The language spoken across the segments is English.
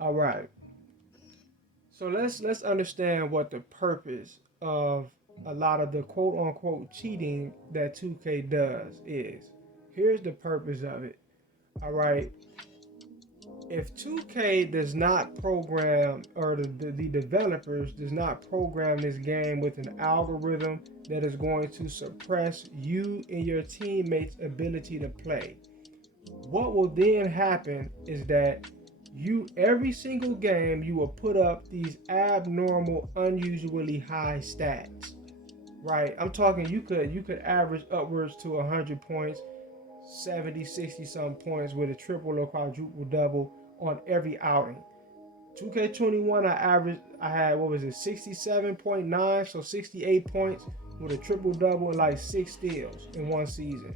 All right. So let's understand what the purpose of a lot of the quote unquote cheating that 2K does is. Here's the purpose of it. All right. If 2K does not program, or the developers does not program this game with an algorithm that is going to suppress you and your teammates' ability to play, what will then happen is that you, every single game, you will put up these abnormal, unusually high stats. Right? I'm talking you could average upwards to 100 points, 70, 60 some points with a triple or quadruple double on every outing. 2K21, I had, what was it, 67.9, so 68 points with a triple double and like 6 steals in one season.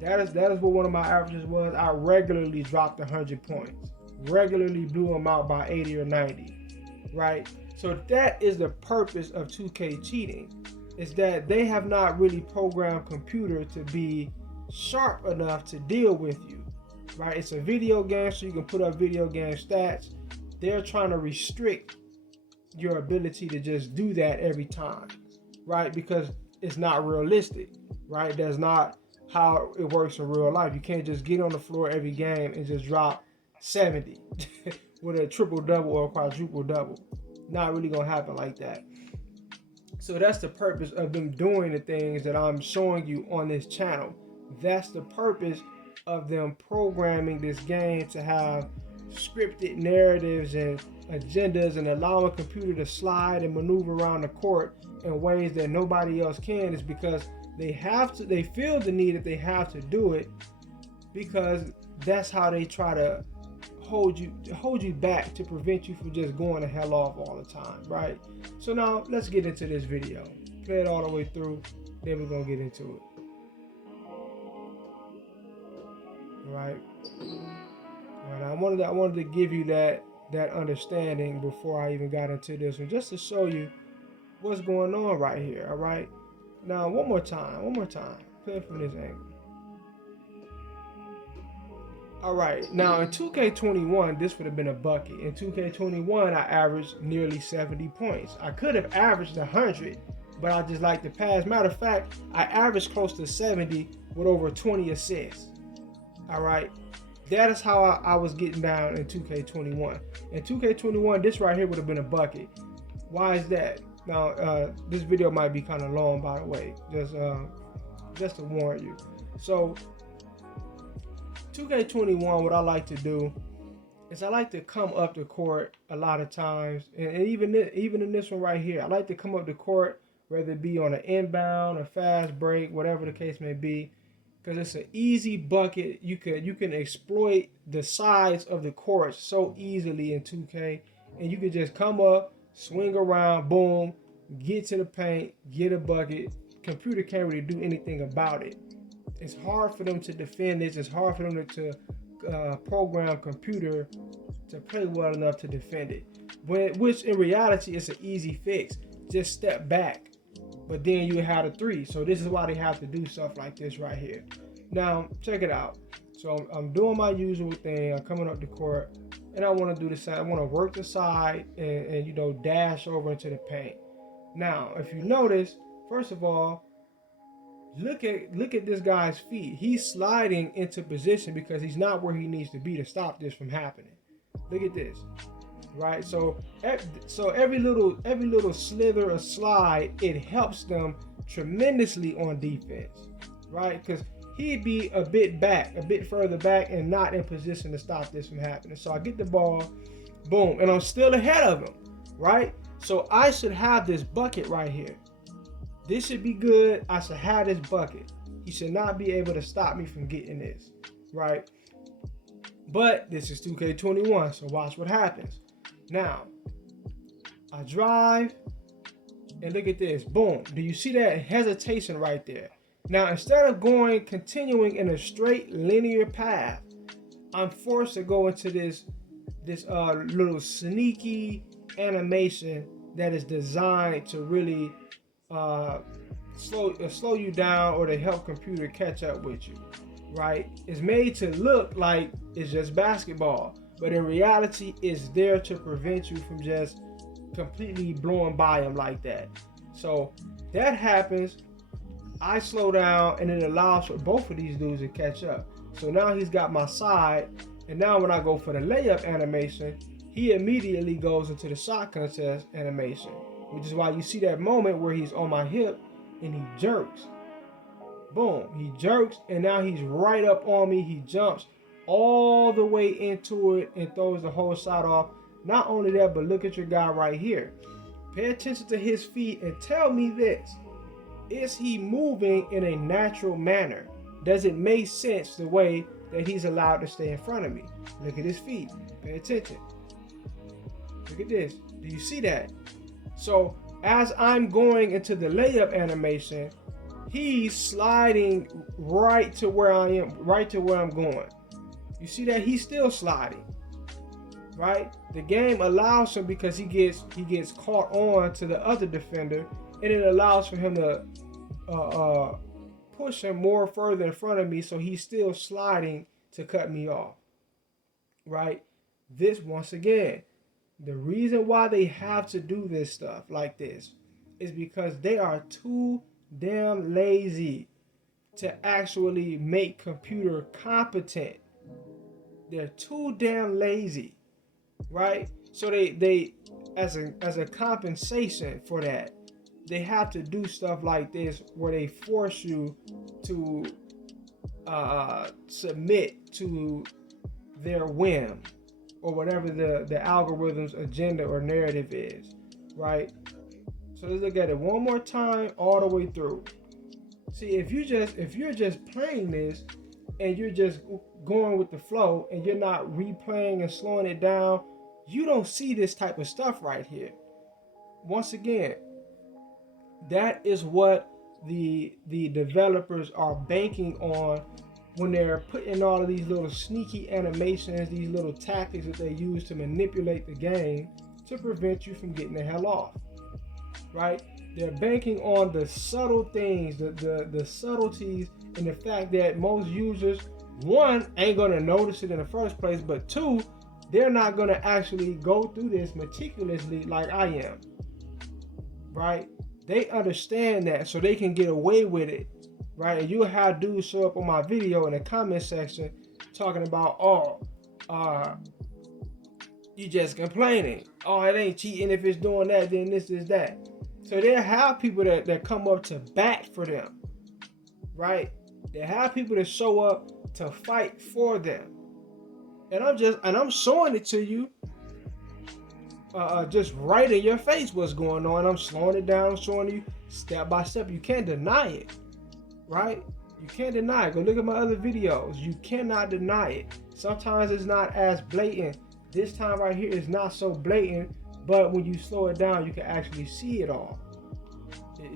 That is what one of my averages was. I regularly dropped 100 points, regularly blew them out by 80 or 90, right? So that is the purpose of 2K cheating, is that they have not really programmed computer to be sharp enough to deal with you, right? It's a video game, so you can put up video game stats. They're trying to restrict your ability to just do that every time, right? Because it's not realistic, right? That's not how it works in real life. You can't just get on the floor every game and just drop 70 with a triple double or a quadruple double. Not really gonna happen like that. So that's the purpose of them doing the things that I'm showing you on this channel. That's the purpose of them programming this game to have scripted narratives and agendas and allow a computer to slide and maneuver around the court in ways that nobody else can, is because they feel the need that they have to do it, because that's how they try to hold you back, to prevent you from just going the hell off all the time, right? So now let's get into this video. Play it all the way through, then we're gonna get into it. All right. All right. I wanted to give you that understanding before I even got into this one, just to show you what's going on right here. All right. Now one more time. Play it from this angle. All right, now in 2K21, this would have been a bucket. In 2K21, I averaged nearly 70 points. I could have averaged 100, but I just like to pass. Matter of fact, I averaged close to 70 with over 20 assists. All right, that is how I was getting down in 2K21. In 2K21, this right here would have been a bucket. Why is that? Now, this video might be kind of long, by the way, just to warn you. So 2K21, what I like to do is I like to come up the court a lot of times, and even in this one right here, I like to come up the court, whether it be on an inbound, a fast break, whatever the case may be, because it's an easy bucket. You can exploit the sides of the court so easily in 2K, and you can just come up, swing around, boom, get to the paint, get a bucket. Computer can't really do anything about it. It's hard for them to defend this. It's hard for them to program computer to play well enough to defend it. Which in reality is an easy fix. Just step back. But then you have a three. So this is why they have to do stuff like this right here. Now, check it out. So I'm doing my usual thing. I'm coming up the court. And I want to do the same. I want to work the side and dash over into the paint. Now, if you notice, first of all, Look at this guy's feet. He's sliding into position because he's not where he needs to be to stop this from happening. Look at this, right? So every little slither or slide, it helps them tremendously on defense, right? Because he'd be a bit further back, and not in position to stop this from happening. So I get the ball, boom, and I'm still ahead of him, right? So I should have this bucket right here. This should be good. I should have this bucket. He should not be able to stop me from getting this, right? But this is 2K21, so watch what happens. Now, I drive, and look at this. Boom. Do you see that hesitation right there? Now, instead of continuing in a straight linear path, I'm forced to go into this little sneaky animation that is designed to really slow you down, or to help computer catch up with you, right? It's made to look like it's just basketball, but in reality, it's there to prevent you from just completely blowing by him like that. So that happens. I slow down, and it allows for both of these dudes to catch up. So now he's got my side, and now when I go for the layup animation, he immediately goes into the shot contest animation, which is why you see that moment where he's on my hip and he jerks. Boom, he jerks, and now he's right up on me. He jumps all the way into it and throws the whole shot off. Not only that, but look at your guy right here. Pay attention to his feet and tell me this. Is he moving in a natural manner? Does it make sense the way that he's allowed to stay in front of me? Look at his feet. Pay attention. Look at this. Do you see that? So as I'm going into the layup animation, he's sliding right to where I am, right to where I'm going. You see that? He's still sliding, right? The game allows him, because he gets caught on to the other defender, and it allows for him to push him more further in front of me, so he's still sliding to cut me off, right? This, once again, the reason why they have to do this stuff like this is because they are too damn lazy to actually make computer competent. They're too damn lazy, right? So they as a compensation for that, they have to do stuff like this where they force you to submit to their whim or whatever the algorithm's agenda or narrative is, right? So let's look at it one more time all the way through. See, if you're just playing this and you're just going with the flow and you're not replaying and slowing it down, you don't see this type of stuff right here. Once again, that is what the developers are banking on when they're putting all of these little sneaky animations, these little tactics that they use to manipulate the game to prevent you from getting the hell off, right? They're banking on the subtle things, the subtleties, and the fact that most users, one, ain't gonna notice it in the first place, but two, they're not gonna actually go through this meticulously like I am, right? They understand that, so they can get away with it, right? And you'll have dudes show up on my video in the comment section talking about, you just complaining. Oh, it ain't cheating if it's doing that, then this is that. So they have people that come up to bat for them, right? They have people that show up to fight for them. And I'm showing it to you just right in your face what's going on. I'm slowing it down, showing you step by step. You can't deny it, right? You can't deny it. Go look at my other videos. You cannot deny it. Sometimes it's not as blatant. This time right here is not so blatant, but when you slow it down, you can actually see it all.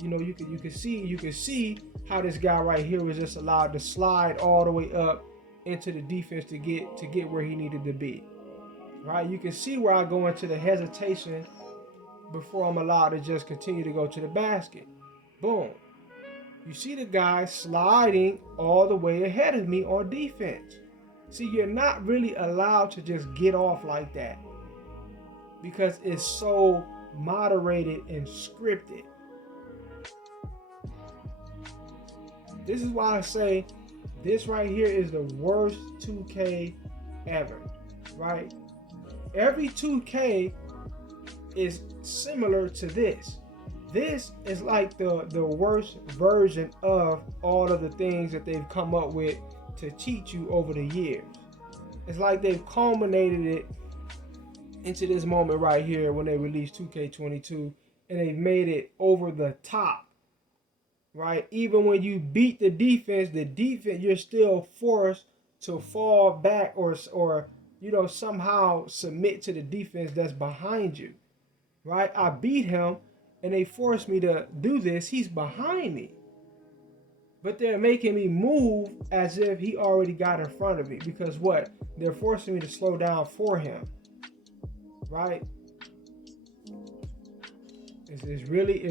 You know, you can see how this guy right here was just allowed to slide all the way up into the defense to get where he needed to be. Right? You can see where I go into the hesitation before I'm allowed to just continue to go to the basket. Boom. You see the guy sliding all the way ahead of me on defense. See, you're not really allowed to just get off like that because it's so moderated and scripted. This is why I say this right here is the worst 2K ever, right? Every 2K is similar to this. This is like the worst version of all of the things that they've come up with to cheat you over the years. It's like they've culminated it into this moment right here when they released 2K22, and they've made it over the top, right? Even when you beat the defense, you're still forced to fall back or somehow submit to the defense that's behind you, right? I beat him and they forced me to do this. He's behind me, but they're making me move as if he already got in front of me, because what? They're forcing me to slow down for him, right? It's really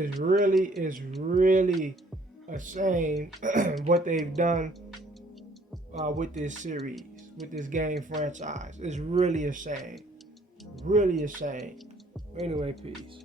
a shame what they've done with this series. with this game franchise. It's really a shame. Really a shame. Anyway, peace.